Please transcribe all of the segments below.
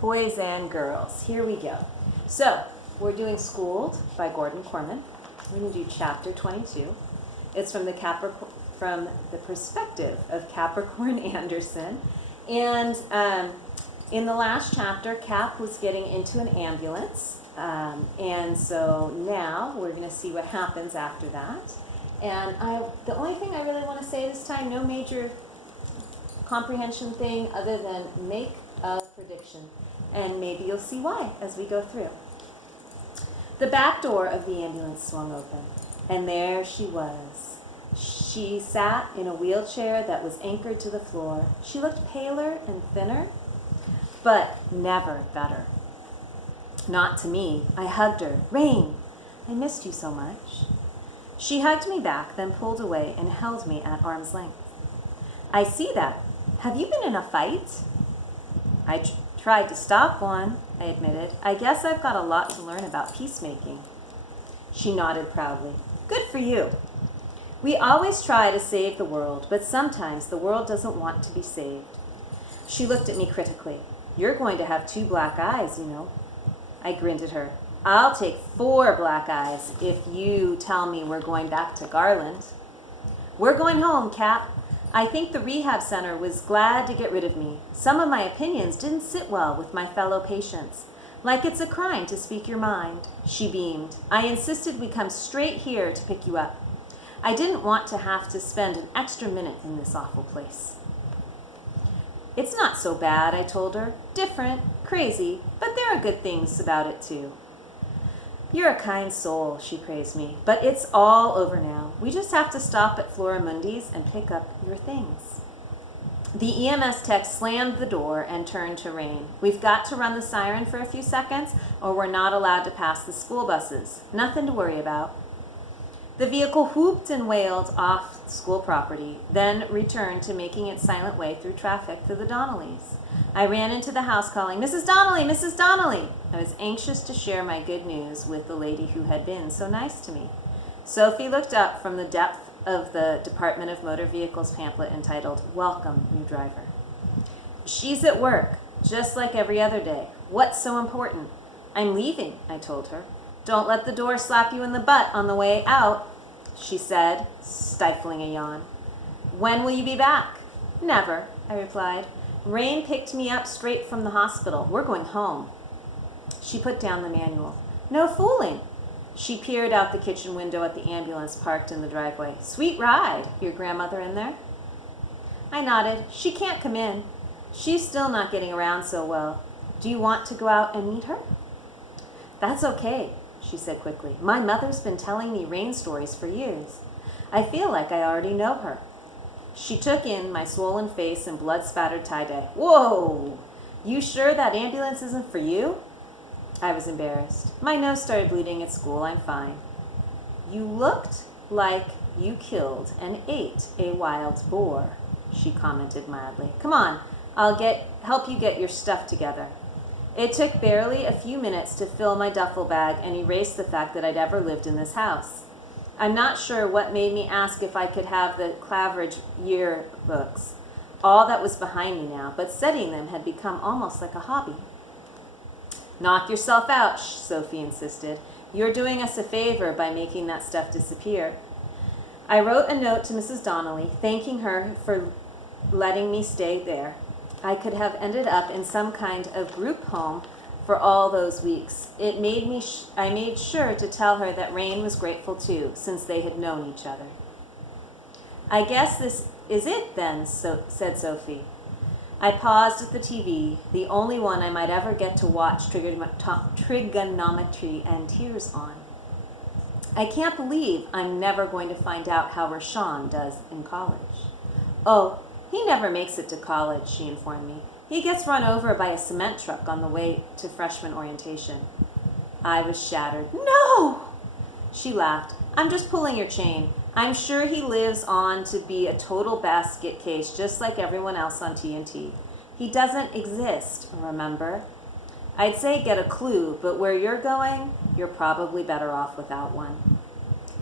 Boys and girls, here we go. So, we're doing Schooled by Gordon Korman. We're going to do chapter 22. It's from the perspective of Capricorn Anderson. And in the last chapter, Cap was getting into an ambulance. And so now we're going to see what happens after that. And the only thing I really want to say this time, no major comprehension thing other than make a prediction. And maybe you'll see why as we go through. The back door of the ambulance swung open, and there she was. She sat in a wheelchair that was anchored to the floor. She looked paler and thinner, but never better. Not to me. I hugged her. Rain, I missed you so much. She hugged me back, then pulled away and held me at arm's length. I see that. Have you been in a fight? I tried to stop one, I admitted. I guess I've got a lot to learn about peacemaking. She nodded proudly. Good for you. We always try to save the world, but sometimes the world doesn't want to be saved. She looked at me critically. You're going to have 2 black eyes, you know. I grinned at her. I'll take 4 black eyes if you tell me we're going back to Garland. We're going home, Cap. I think the rehab center was glad to get rid of me. Some of my opinions didn't sit well with my fellow patients. Like it's a crime to speak your mind. She beamed. I insisted we come straight here to pick you up. I didn't want to have to spend an extra minute in this awful place. It's not so bad, I told her. Different, crazy, but there are good things about it too. You're a kind soul, she praised me, but it's all over now. We just have to stop at Floramundi's and pick up your things. The EMS tech slammed the door and turned to Rain. We've got to run the siren for a few seconds or we're not allowed to pass the school buses. Nothing to worry about. The vehicle whooped and wailed off school property, then returned to making its silent way through traffic to the Donnellys. I ran into the house calling, Mrs. Donnelly, Mrs. Donnelly. I was anxious to share my good news with the lady who had been so nice to me. Sophie looked up from the depth of the Department of Motor Vehicles pamphlet entitled, Welcome, New Driver. She's at work, just like every other day. What's so important? I'm leaving, I told her. Don't let the door slap you in the butt on the way out, she said, stifling a yawn. When will you be back? Never, I replied. Rain picked me up straight from the hospital. We're going home. She put down the manual. No fooling. She peered out the kitchen window at the ambulance parked in the driveway. Sweet ride. Your grandmother in there? I nodded. She can't come in. She's still not getting around so well. Do you want to go out and meet her? That's okay, she said quickly. My mother's been telling me Rain stories for years. I feel like I already know her. She took in my swollen face and blood-spattered tie-dye. Whoa! You sure that ambulance isn't for you? I was embarrassed. My nose started bleeding at school. I'm fine. You looked like you killed and ate a wild boar, she commented mildly. Come on, I'll help you get your stuff together. It took barely a few minutes to fill my duffel bag and erase the fact that I'd ever lived in this house. I'm not sure what made me ask if I could have the Claveridge yearbooks. All that was behind me now, but studying them had become almost like a hobby. Knock yourself out, Sophie insisted. You're doing us a favor by making that stuff disappear. I wrote a note to Mrs. Donnelly, thanking her for letting me stay there. I could have ended up in some kind of group home for all those weeks. I made sure to tell her that Rain was grateful too, since they had known each other. I guess this is it then, said Sophie. I paused at the TV, the only one I might ever get to watch trigonometry and tears on. I can't believe I'm never going to find out how Rashawn does in college. Oh, he never makes it to college, she informed me. He gets run over by a cement truck on the way to freshman orientation. I was shattered. No! She laughed. I'm just pulling your chain. I'm sure he lives on to be a total basket case just like everyone else on TNT. He doesn't exist, remember? I'd say get a clue, but where you're going, you're probably better off without one.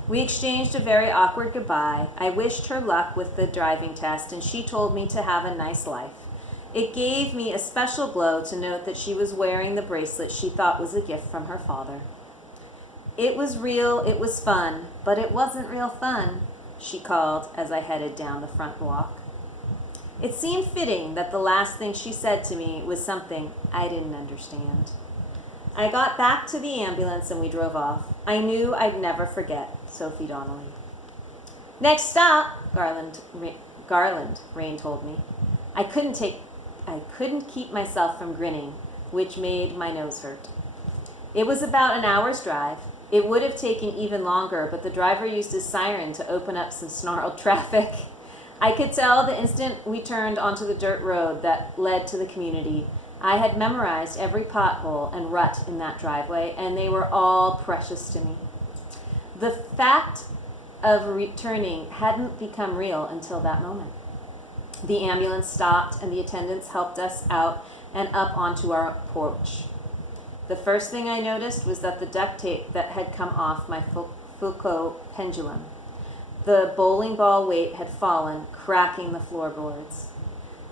We exchanged a very awkward goodbye. I wished her luck with the driving test, and she told me to have a nice life. It gave me a special glow to note that she was wearing the bracelet she thought was a gift from her father. It was real, it was fun, but it wasn't real fun, she called as I headed down the front walk. It seemed fitting that the last thing she said to me was something I didn't understand. I got back to the ambulance and we drove off. I knew I'd never forget Sophie Donnelly. Next stop, Garland, Rain told me. I couldn't keep myself from grinning, which made my nose hurt. It was about an hour's drive. It would have taken even longer, but the driver used his siren to open up some snarled traffic. I could tell the instant we turned onto the dirt road that led to the community. I had memorized every pothole and rut in that driveway, and they were all precious to me. The fact of returning hadn't become real until that moment. The ambulance stopped, and the attendants helped us out and up onto our porch. The first thing I noticed was that the duct tape that had come off my Foucault pendulum. The bowling ball weight had fallen, cracking the floorboards.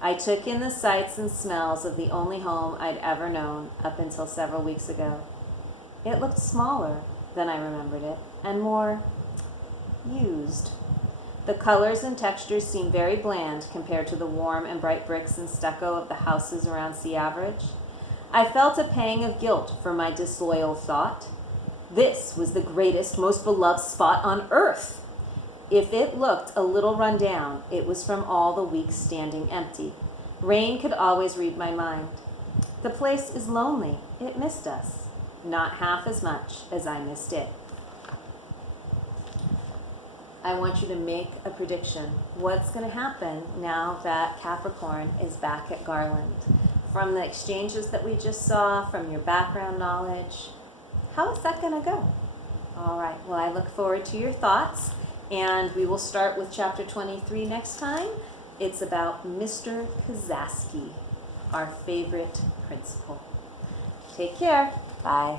I took in the sights and smells of the only home I'd ever known up until several weeks ago. It looked smaller than I remembered it, and more used. The colors and textures seemed very bland compared to the warm and bright bricks and stucco of the houses around Sea Average. I felt a pang of guilt for my disloyal thought. This was the greatest, most beloved spot on earth. If it looked a little run down, it was from all the weeks standing empty. Rain could always read my mind. The place is lonely. It missed us. Not half as much as I missed it. I want you to make a prediction. What's going to happen now that Capricorn is back at Garland? From the exchanges that we just saw, from your background knowledge, how is that going to go? All right, well, I look forward to your thoughts, and we will start with chapter 23 next time. It's about Mr. Kazaski, our favorite principal. Take care. Bye.